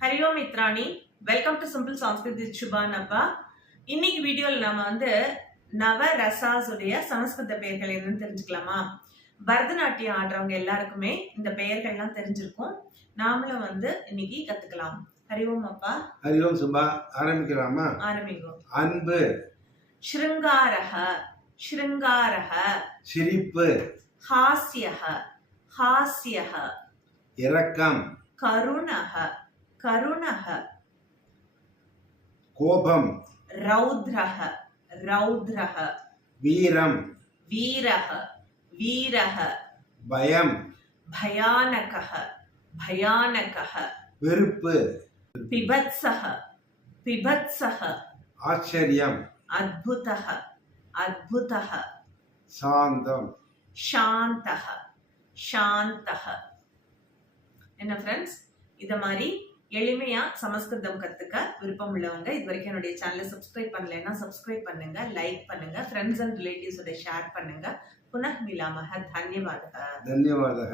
Hari Om Mitrani, welcome to Simple Sanskrit with Shubha Nappa. இன்னைக்கு வீடியோல நாம நவ ரசாஸுடைய சமஸ்கிருத பெயர்கள் என்னன்னு தெரிஞ்சுக்கலாமா? பரதநாட்டியம் ஆடுறவங்க எல்லாருக்குமே இந்த பெயர்கள்லாம் தெரிஞ்சிருக்கும். நாமளும் இன்னைக்கு கத்துக்கலாம். ஹரி ஓம் அப்பா. ஹரி ஓம் சுபா. ஆரம்பிக்கலாமா? ஆரம்பிங்கோ. அன்பு. ஸ்ருங்காரஹ ஸ்ருங்காரஹ. சிரிப்பு. ஹாஸ்யஹ ஹாஸ்யஹ. இரக்கம். கருணஹ கருணஹ. கோபம். ரௌத்ரஹ ரௌத்ரஹ. வீரம். வீரஹ வீரஹ. பயம். பயானகஹ பயானகஹ. வெறுப்பு. பிபத்ஸஹ பிபத்ஸஹ. ஆச்சரியம். அத்புதஹ அத்புதஹ. சாந்தம். சாந்தஹ சாந்தஹ. என்ன ஃப்ரெண்ட்ஸ், இத மாதிரி எளிமையா சமஸ்கிருதம் கத்துக்க விருப்பம் உள்ளவங்க இது வரைக்கும் என்னுடைய சேனலை சப்ஸ்கிரைப் பண்ணலைன்னா சப்ஸ்கிரைப் பண்ணுங்க, லைக் பண்ணுங்க, ஃப்ரெண்ட்ஸ் அண்ட் ரிலேட்டிவ்ஸோட ஷேர் பண்ணுங்க. புனः மிலாமஹ. தன்யவாதः. தன்யவாதः.